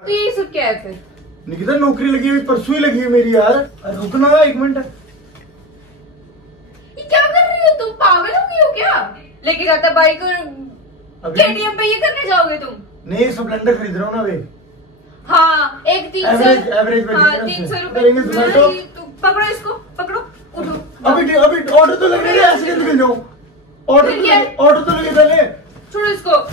तो ये सब क्या है फिर? निकिता नौकरी लगी हुई, परसों ही लगी है मेरी यार। रुकना 1 मिनट। ये क्या कर रही हो तुम? पागल हो गई हो क्या? लेके जाता बाइक और केटीएम पे ये करने जाओगे तुम? नहीं, स्प्लेंडर खरीद रहा हूँ ना अभी। हाँ, एक 300 एवरेज हाँ 300 रुपए। पकड़ो इसको, पकड़ो, उठो। अभी ऑर्डर तो लग रहा है, ऐसे कैसे निकल जाऊँ? ऑर्डर तो लगे पहले। छोड़ो इसको।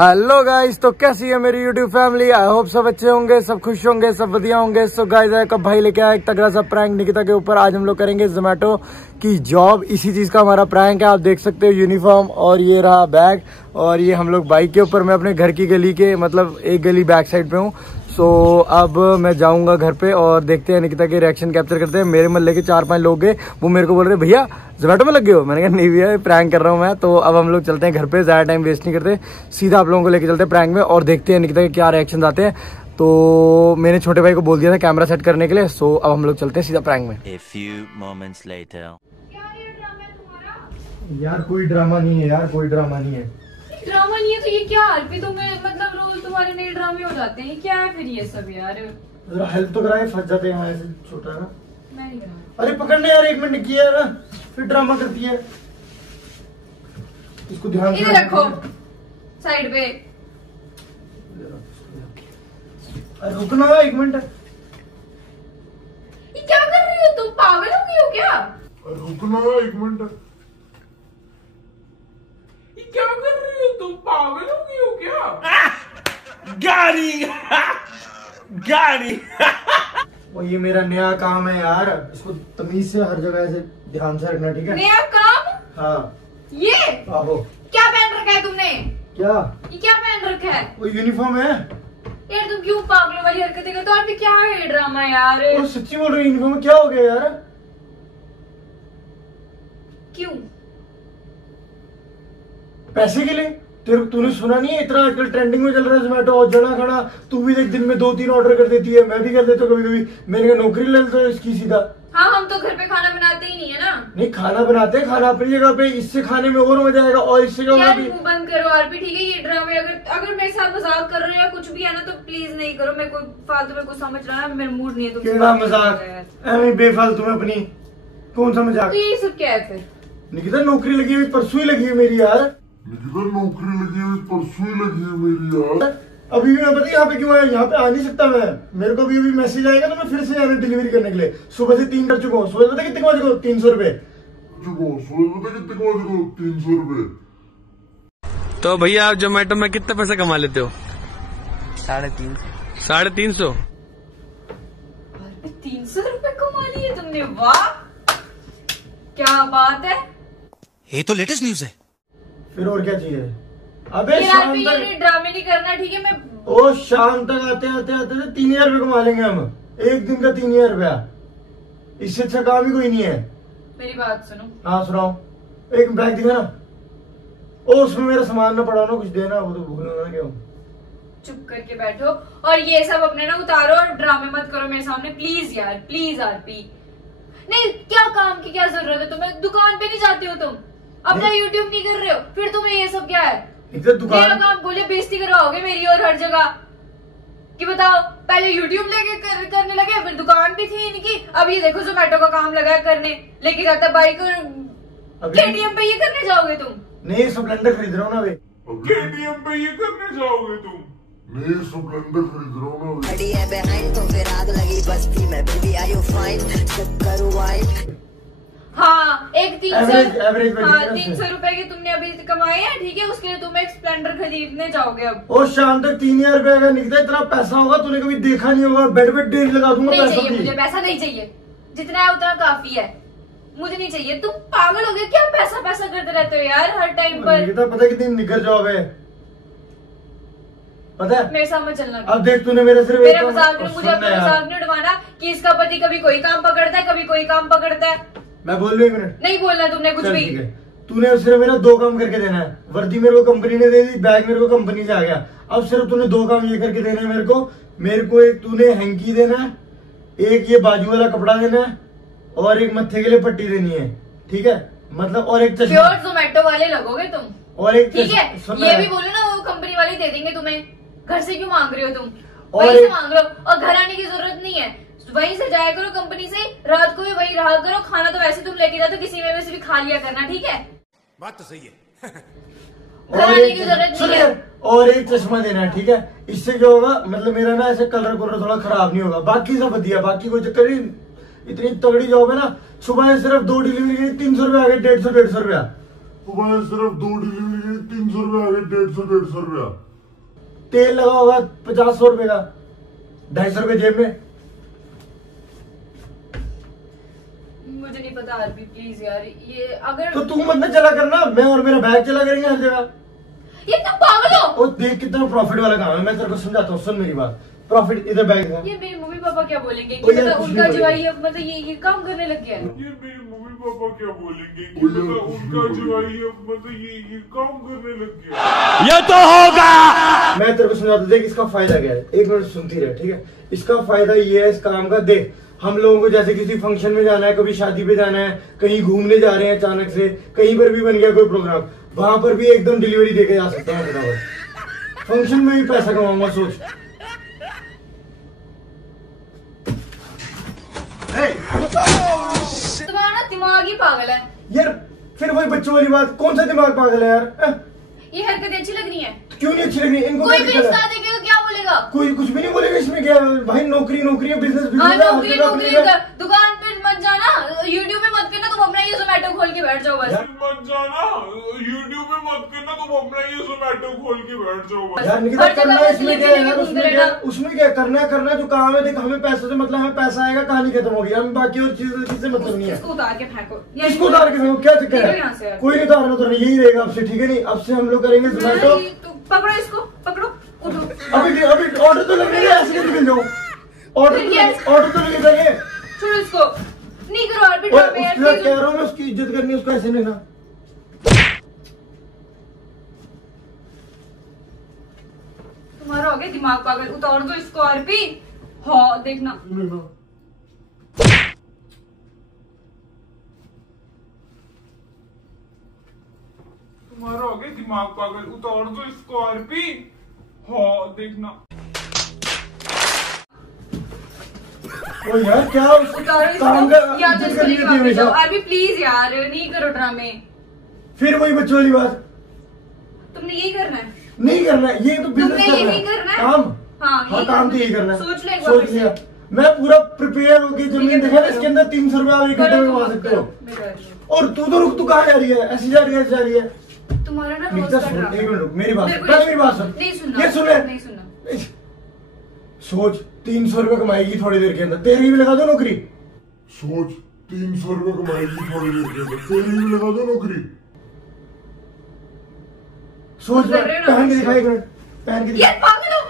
हेलो गाइस, तो कैसी है मेरी यूट्यूब फैमिली? आई होप सब अच्छे होंगे, सब खुश होंगे, सब बढ़िया होंगे। सो गाइस, कब भाई लेके आया एक तगड़ा सा प्रैंक निकिता के ऊपर। आज हम लोग करेंगे जोमेटो की जॉब, इसी चीज का हमारा प्रैंक है। आप देख सकते हो यूनिफॉर्म और ये रहा बैग, और ये हम लोग बाइक के ऊपर। मैं अपने घर की गली के मतलब एक गली बैक साइड पे हूँ। सो अब मैं जाऊंगा घर पे और देखते हैं निकिता के रिएक्शन कैप्चर करते हैं। मेरे मोहल्ले के 4-5 लोग गए, वो मेरे को बोल रहे भैया जोमेटो में लग गए हो। मैंने कहा नहीं भैया, प्रैंक कर रहा हूँ मैं। तो अब हम लोग चलते हैं घर पे, ज्यादा टाइम वेस्ट नहीं करते, सीधा आप लोगों को लेके चलते हैं प्रैंक में और देखते हैं निकिता के क्या रिएक्शन आते हैं। तो मैंने छोटे भाई को बोल दिया था कैमरा सेट करने के लिए। सो अब हम लोग चलते हैं सीधा प्रैंक में। A few moments later. यार कोई ड्रामा नहीं है, यार कोई ड्रामा नहीं है। ड्रामा नहीं है तो ये क्या? आरपी तुम्हें मतलब रोज तुम्हारे नए ड्रामे हो जाते हैं, क्या है फिर ये सब यार? जरा हेल्प तो कराए, फंस जाते हैं ऐसे छोटा ना। मैं नहीं करा। अरे पकड़ने यार, 1 मिनट किया ना, फिर ड्रामा करती है। इसको ध्यान से रखो साइड पे। अरे रुकना 1 मिनट। ये क्या कर रही हो तुम? पागल हो गई हो क्या? रुकना 1 मिनट। ये क्या कर रही हो तुम? पागल हो गई हो क्या? गाड़ी गाड़ी वो ये मेरा नया काम है यार, इसको तमीज से हर जगह ऐसे ध्यान से रखना, ठीक है? नया काम? हाँ। ये आहो। क्या पहन रखा है तुमने? क्या? ये क्या पहन रखा है? वो यूनिफॉर्म है। यार तुम क्यों पागलों वाली हरकतें करते हो? और भी क्या है ड्रामा यार? वो सच्ची बोल रही, यूनिफॉर्म में क्या हो गया यार? क्यों? पैसे के लिए? तेरे तूने सुना नहीं है इतना आजकल ट्रेंडिंग में चल रहा है जोमेटो और जना खड़ा। तू भी देख दिन में 2-3 ऑर्डर कर देती है, मैं भी कर देता हूँ कभी कभी। मैंने कहा नौकरी ले लो इसकी सीधा। हाँ, हम तो घर पे खाना बनाते ही नहीं है ना। नहीं, खाना बनाते हैं, खाना अपनी जगह पे। इससे खाने में और मजा आएगा और इससे क्या यार होगा? मुंह बंद करो आरपी, ठीक है? ये ड्रामे अगर मेरे साथ मजाक कर रहे हो या कुछ भी है ना तो प्लीज नहीं करो। मेरे को फालतू में कुछ समझ रहा है, मेरा मूड नहीं है। क्या मजाक? ऐਵੇਂ बेफालतू में अपनी कौन सा मजाक? तो ये सब क्या है फिर? निकिता नौकरी लगी हुई, परसों ही लगी है मेरी यार। निकिता नौकरी लगी हुई, परसों ही लगी है मेरी यार। अभी भी मैं पता यहाँ पे क्यों आया? यहाँ पे आ नहीं सकता मैं। मेरे को भी मैसेज आएगा तो मैं फिर से जाना डिलीवरी करने के लिए। सुबह से 3 कर चुका हूँ। सुबह पता कितने कमा चुका? 300 रुपए। कितने कमा चुका? 300 रुपए। तो भैया आप जोमेटो में कितने पैसे कमा लेते हो? 350। 350? 300 रुपए कमा लिए तुमने? वाह, क्या बात है। ये तो लेटेस्ट न्यूज है। फिर और क्या चाहिए? अबे शाम तक ड्रामे नहीं करना, ठीक है? मैं ओ शाम तक आते आते आते 3000 रुपए कमा लेंगे हम। एक दिन का 3000 रुपया, इससे अच्छा काम ही कोई नहीं है। मेरी बात सुनो। हाँ सुनाओ। एक बैग दिखा ना, ओ उसमें मेरा सामान ना पड़ा ना, कुछ देना, वो तो भूलना ना। क्यों? चुप करके बैठो और ये सब अपने ना उतारो और ड्रामे मत करो मेरे सामने, प्लीज यार, प्लीज आरपी। नहीं, क्या काम की क्या जरूरत है तुम्हें? दुकान पे नहीं जाते हो तुम? अपना यूट्यूब नहीं कर रहे हो, फिर तुम्हें ये सब क्या है? दुकान काम बोले बेइज्जती करवाओगे मेरी और हर जगह कि बताओ, पहले यूट्यूब लेके करने लगे, फिर दुकान भी थी इनकी, अब ये देखो जोमेटो का काम लगा है करने। लेके जाता बाइक और केटीएम पे ये करने जाओगे तुम? नहीं, स्प्लेंडर खरीद रहा हूँ ना अभी। केटीएम पे ये करने जाओगे तुम? नहीं, स्प्लेंडर खरीद रहा हूँ ना। खड़ी है behind तो फिर आग लगी बस्ती में, baby are you fine? चक्कर वाइड। हाँ, एक 300 एवरेज रुपए के तुमने अभी कमाए हैं, ठीक है? उसके लिए तुम एक स्प्लेंडर खरीदने जाओगे अब। और शाम तक 3000 रुपए का निकलता। इतना पैसा होगा तूने कभी देखा नहीं होगा। बेड पे ढेर लगा दूंगा। नहीं चाहिए मुझे पैसा, नहीं चाहिए। जितना है उतना काफी है, मुझे नहीं चाहिए। तुम पागल हो गए क्या? पैसा पैसा करते रहते हो यार हर टाइम पर। पता कितनी निगर जॉब है, पता है? मेरे सामने चलना। अब देख तूने मेरे सिर्फ मेरा मजाक मुझे अपना मजाक नहीं उड़वाना कि इसका पति कभी कोई काम पकड़ता है, कभी कोई काम पकड़ता है। मैं बोल रही हूँ 1 मिनट। नहीं बोलना तुमने कुछ भी। तूने सिर्फ मेरा 2 काम करके देना है। वर्दी मेरे को कंपनी ने दे दी, बैग मेरे को कंपनी से आ गया। अब सिर्फ तूने 2 काम ये करके देना है मेरे को एक तूने हैंकी देना है, एक ये बाजू वाला कपड़ा देना है, और एक मत्थे के लिए पट्टी देनी है, ठीक है? मतलब और एक चश्मा प्योर जोमेटो वाले लगोगे तुम। और एक ठीक है, सुनना ये है। भी बोलो ना वो कंपनी वाले दे देंगे तुम्हें, घर से क्यों मांग रहे हो तुम? और वहीं से एक- मांग लो, और घर आने की जरूरत नहीं है, वहीं से जाया करो कंपनी से, रात को भी वहीं रहा करो, खाना तो वैसे तुम लेके जाते हो, किसी में से भी खा लिया करना, ठीक है? बात तो सही है। घर आने की जरूरत नहीं है। और एक चश्मा देना है, ठीक है? इससे क्या होगा, मतलब मेरा ना ऐसे कलर थोड़ा खराब नहीं होगा, बाकी सब बढ़िया, बाकी कोई चक्कर नहीं। इतनी तगड़ी जॉब है ना, सुबह सिर्फ 2 डिलीवरी के 300 रुपया आ गए, 150 रुपया। सुबह सिर्फ 2 डिलीवरी के 300 रुपया आ गए, 150 रुपया। तेल लगा होगा 50-100 रुपए का, 250 रुपए जेब में। मुझे नहीं पता आरपी, प्लीज यार, ये अगर तो तू मत ना चला करना, मैं और मेरा बैग चला करेंगे हर जगह। ये तुम पागल हो। और देख कितना प्रॉफिट वाला काम है, मैं तेरे को समझाता हूँ, सुन मेरी बात। प्रॉफिट इधर बैग है। ये मेरे मम्मी पापा क्या बोलेंगे कि ओ यार, मतलब कुछ उनका नहीं जवाई अब मतलब ये काम करने लग गया है। ये मेरे मम्मी पापा क्या बोलेंगे कि मतलब उनका जवाई अब मतलब ये काम करने लग गया। ये तो होगा। मैं तेरे को समझाता, देख इसका फायदा क्या है, एक मिनट सुनती रहे, ठीक है? इसका फायदा ये है इस काम का, देख हम लोगों को जैसे किसी फंक्शन में जाना है, कभी शादी पे जाना है, कहीं घूमने जा रहे हैं अचानक से, कहीं पर भी बन गया कोई प्रोग्राम, वहां पर भी एकदम डिलीवरी देके जा सकते हैं फटाफट। फंक्शन में भी पैसा कमाऊंगा, सोच। तुम्हारा ना दिमाग ही पागल है। यार फिर वही बच्चों वाली बात, कौन सा दिमाग पागल है यार? ये हरकतें अच्छी लग रही है। क्यों नहीं अच्छी लगी? इनको कोई क्या भी दिक्कत रिश्ता है? देखेगा क्या बोलेगा? कोई कुछ भी नहीं बोलेगा इसमें, क्या भाई? नौकरी है, बिजनेस हाँ, है, नौकरी हर जगह नौकरी अपनी जगह। कर, दुकान पे मत जाना, यूट्यूब पे मत करना, तुम अपना ये जोमेटो खोल के बैठ जाओ बस। मत जाना, यूट्यूब पे मत करना, तुम अपना ये जोमेटो खोल के बैठ जाओ बस। यार निकिता, हर जगह करना बस इसमें क्या delivery है यार? लेके उसमें घूमते क्या रहना। उसमें क्या करना जो काम है, देख हमें पैसे से मतलब, हमें पैसा आएगा, कहानी खत्म होगी, हमें बाकी और चीजें मतलब नहीं है। इसको उतार के फेंको। इसको उतार के फेंको, क्या चक्कर निकलो यहाँ से है? यार। कोई नहीं उतारना, यही रहेगा अब से, ठीक है? नहीं, अब से हम लोग करेंगे जोमेटो। तो पकड़ो इसको, पकड़ो, उठो। अभी ऑर्डर तो लगने दे, ऐसे नहीं निकल जाओ। ऑर्डर तो लगे जाएंगे। छोड़ो इसको, नहीं करो आरपी और ड्रामे यार, उसके बाद please। कह रहा हूँ मैं, उसकी इज्जत करनी है, उसको ऐसे नहीं ना। तुम्हारा हो गया दिमाग पागल, उतार दो इसको आरपी। हाँ देखना, तुम्हारा हो गया दिमाग पागल, उतार दो इसको आरपी। हाँ देखना। ओ यार क्या उतारो काम का इसको, या तो इज्जत इसको करनी लेके होती है वापस जाओ। हमेशा। आरपी प्लीज यार, नहीं करो ड्रामे। फिर वही बच्चों वाली बात, तुमने यही करना है। नहीं करना है, ये तो बिजनेस तुमने यही करना है? काम। हाँ, हाँ यही काम तो करना है। यही करना है। सोच लो एक बार सोच फिर लिया, से। मैं पूरा प्रिपेयर होके ठीक जमीन है, देखा ना, करो। इसके अंदर 300 रुपया आप एक घंटे में कमा सकते हो। मैं कर रही हूँ। और तू तो रुक, तू कहाँ जा रही है? ऐसी जा रही है, ऐसी जा रही है। तुम्हारा ना रोज निकिता का सुन, ड्रामा। एक मिनट रुक, मेरी बात मेरे को पहले मेरी बात सुन। नहीं सुनना, ये सुन ले। नहीं सुनना। सोच 300 रुपए कमाएगी थोड़ी देर के अंदर, तेरी भी लगा दो नौकरी। सोच 300 रुपए कमाएगी थोड़ी देर के अंदर, तेरी भी लगा दो नौकरी। सोच कर रहे हो ना? पहन के दिखा एक मिनट, पहन के यार पागल हो।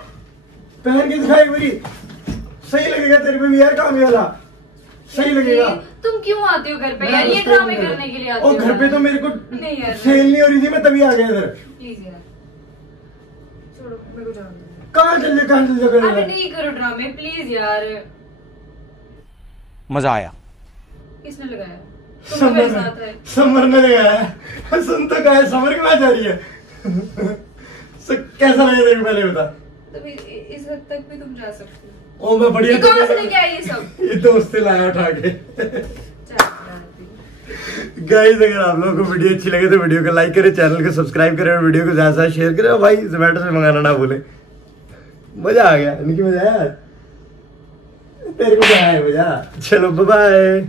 पहन के दिखा एक बारी, सही लगेगा तेरे पे भी यार, काम ये वाला सही लगेगा। तुम क्यों आते हो घर पे यार? ये ड्रामे करने के लिए आते हो? और घर पे तो मेरे को नहीं यार। सेल नहीं हो रही थी, मैं तभी आ गया इधर। प्लीज यार, छोड़ो, मेरे को जाने दो। कहाँ चल जा अबे नहीं करो ड्रामे प्लीज यार। मजा आया। किसने लगाया? तुम मेरे साथ है। समर ने लगाया। सुन तो कहा है, समर क्यों आ जा रही है? कैसा लगे तेरे को पहले बता। तो इस हद तक भी तुम जा सकते हो। ओ मैं बढ़िया। ये कहाँ से लेके आई ये सब? ये दोस्त से लाया उठा के। चल यार। गाइस अगर आप लोगों को वीडियो अच्छी लगे तो वीडियो को लाइक करें, चैनल को सब्सक्राइब करें और वीडियो को ज्यादा से ज्यादा शेयर करें। और भाई जोमेटो से मंगाना ना भूले। मजा आ गया, इनकी मजा आया, तेरे को क्या है मजा? चलो बाय बाय।